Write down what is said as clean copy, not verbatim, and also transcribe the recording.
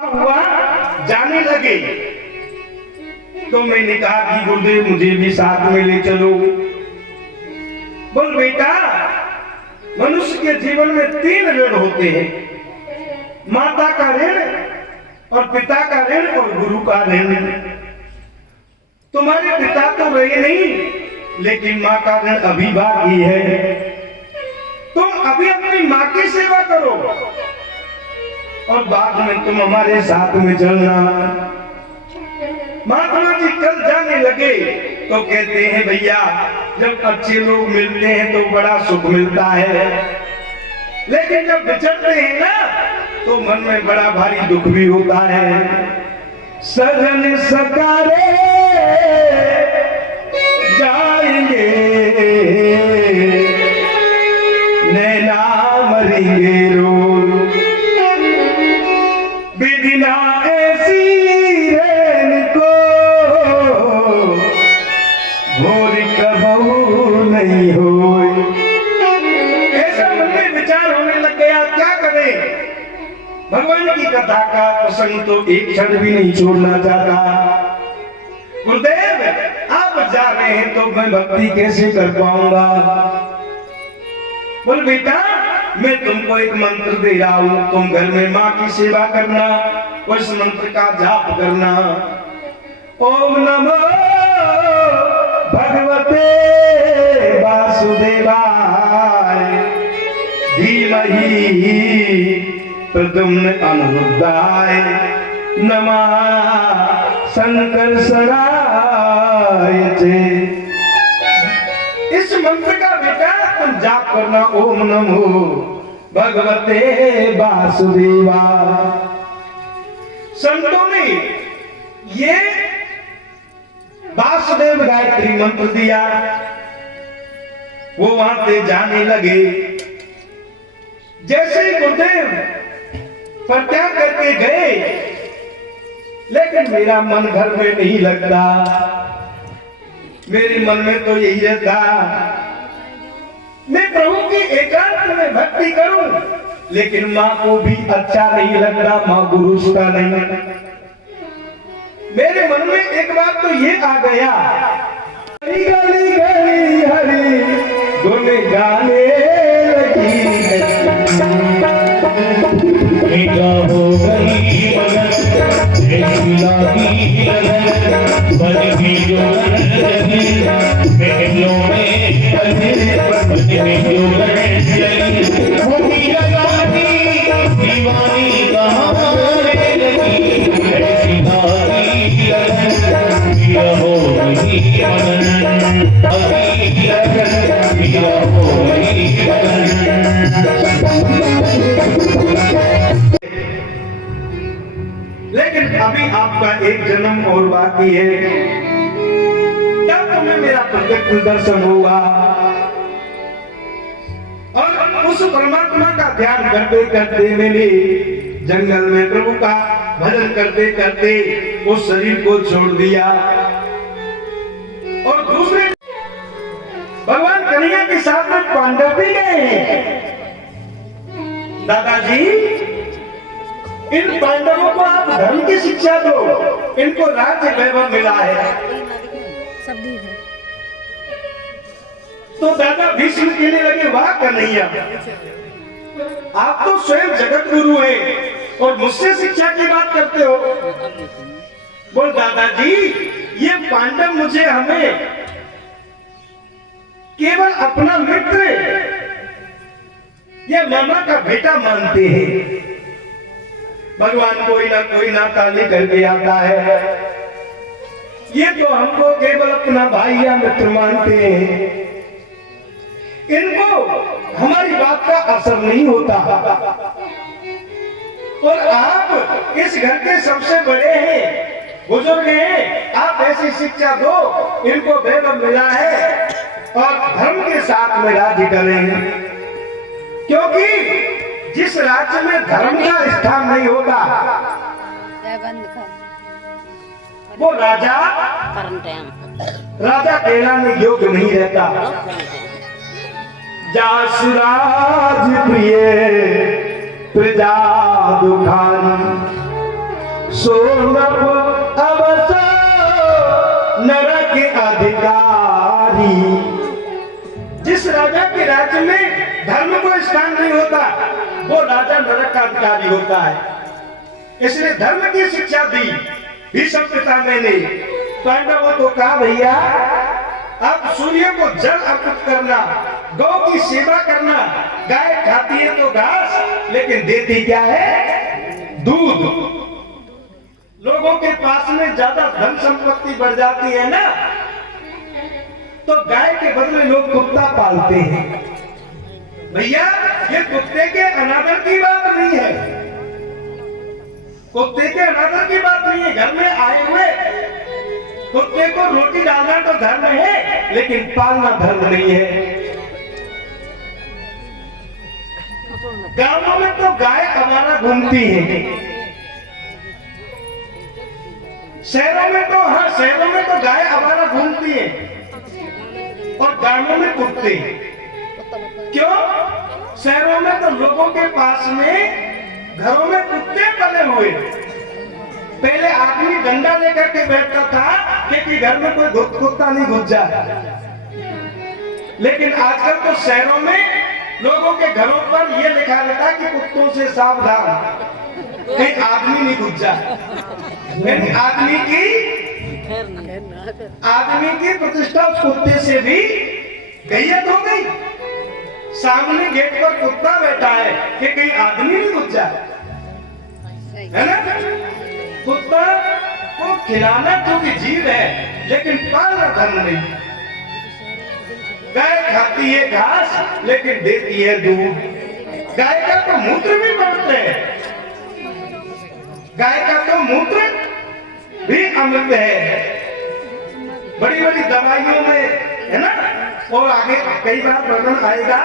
हुआ जाने लगे तो मैंने कहा कि गुरुदेव मुझे भी साथ में ले चलो। बोल बेटा, मनुष्य के जीवन में 3 ऋण होते हैं, माता का ऋण और पिता का ऋण और गुरु का ऋण। तुम्हारे पिता तो रहे नहीं, लेकिन माँ का ऋण अभी बाकी है। तुम अभी अपनी माँ की सेवा करो और बाद में तुम हमारे साथ में चलना। महात्मा जी कल जाने लगे तो कहते हैं भैया, जब अच्छे लोग मिलते हैं तो बड़ा सुख मिलता है, लेकिन जब बिछड़ते हैं ना तो मन में बड़ा भारी दुख भी होता है। सजन सकारे जाएंगे, नैना मरेंगे रोज, बिना ऐसी रैन को भोर कबहू नहीं होए। ऐसा मन में विचार होने लग गया, क्या करें। भगवान की कथा का प्रसंग तो एक क्षण भी नहीं छोड़ना चाहता। गुरुदेव आप जा रहे हैं तो मैं भक्ति कैसे कर पाऊंगा। बोल बेटा, मैं तुमको एक मंत्र दे रहा हूं, तुम घर में माँ की सेवा करना, उस मंत्र का जाप करना। ओम नमो भगवते वासुदेवाय धीमहि प्रद्युम्न अनिरुद्धाय नमः संकर्षणाय चे। इस मंत्र का बेटा तुम जाप करना, ओम नमो भगवते वासुदेवा। संतों ने ये वासुदेव गायत्री मंत्र दिया, वो वहां से जाने लगे। जैसे ही गुरुदेव परित्याग करके गए, लेकिन मेरा मन घर में नहीं लगता। मेरे मन में तो यही रहता, मैं प्रभु की एकांत में भक्ति करूं, लेकिन माँ को भी अच्छा नहीं लग रहा, माँ गुरु का नहीं। मेरे मन में एक बात तो ये आ गया, गली गली गली हरी गुन गाने लगी, हो गई मगन लगी लगन, बन भी जो महलों में बने जो लगी लगानी दीवानी कहां लगी, ऐसी नारी लगन हो गई मगन, अभी लगन हो गई लगन। लेकिन अभी आपका एक जन्म और बाकी है, तब तुम्हें मेरा प्रत्यक्ष दर्शन होगा। और उस परमात्मा का ध्यान करते करते मैंने जंगल में प्रभु का भजन करते करते उस शरीर को छोड़ दिया और दूसरे भगवान कन्हैया के साथ में पांडव भी गए। दादाजी, इन पांडवों को आप धर्म की शिक्षा दो, इनको राज्य वैभव मिला है। तो दादा भीष्म कहने लगे, वाह कन्हैया, आप तो स्वयं जगत गुरु हैं और मुझसे शिक्षा की बात करते हो। बोल दादाजी, ये पांडव मुझे हमें केवल अपना मित्र या मामा का बेटा मानते हैं। भगवान कोई ना ताली करके आता है, ये तो हमको केवल अपना भाई या मित्र मानते हैं। इनको हमारी बात का असर नहीं होता। और आप इस घर के सबसे बड़े हैं, बुजुर्ग हैं, आप ऐसी शिक्षा दो, इनको वैभव मिला है और धर्म के साथ में राज्य करें। क्योंकि जिस राज्य में धर्म का स्थान नहीं होता, वो राजा कहलाने योग्य नहीं रहता। जासुराज प्रिय प्रजा दुखानी, सोनप अवसो नरक अधिकारी। जिस राजा के राज्य में धर्म को स्थान नहीं होता वो राजा नरक का अधिकारी होता है। इसलिए धर्म की शिक्षा दी भीष्म पितामह ने। पांडवों को कहा भैया अब सूर्य को जल अर्पित करना, गौ की सेवा करना। गाय खाती है तो घास लेकिन देती क्या है? दूध। लोगों के पास में ज्यादा धन संपत्ति बढ़ जाती है ना तो गाय के बदले लोग कुत्ता पालते हैं। भैया ये कुत्ते के अनादर की बात नहीं है, कुत्ते के अनादर की बात नहीं है। घर में आए हुए कुत्ते को रोटी डालना तो धर्म है लेकिन पालना धर्म नहीं है। गांवों में तो गाय हमारा घूमती है, शहरों में तो शहरों में तो गाय हमारा घूमती है और गांवों में कुत्ते। क्यों? शहरों में तो लोगों के पास में घरों में कुत्ते पले हुए। पहले आदमी डंडा लेकर के बैठता था कि घर में कोई कुत्ता नहीं घुस जाए, लेकिन आजकल तो शहरों में लोगों के घरों पर यह लिखा रहता है कि कुत्तों से सावधान, कहीं आदमी नहीं घुस जाए। यानी आदमी की प्रतिष्ठा उस कुत्ते से भी गैयत हो गई। सामने गेट पर कुत्ता बैठा है कि कहीं आदमी नहीं घुस जाए, है ना? कुत्ता को खिलाना तो भी जीव है लेकिन पालना धर्म नहीं। गाय खाती है घास लेकिन देती है दूध। गाय का तो मूत्र भी पड़ते हैं, गाय का तो मूत्र भी अमृत है, बड़ी बड़ी दवाइयों में, है ना? और आगे कई बार वर्णन आएगा।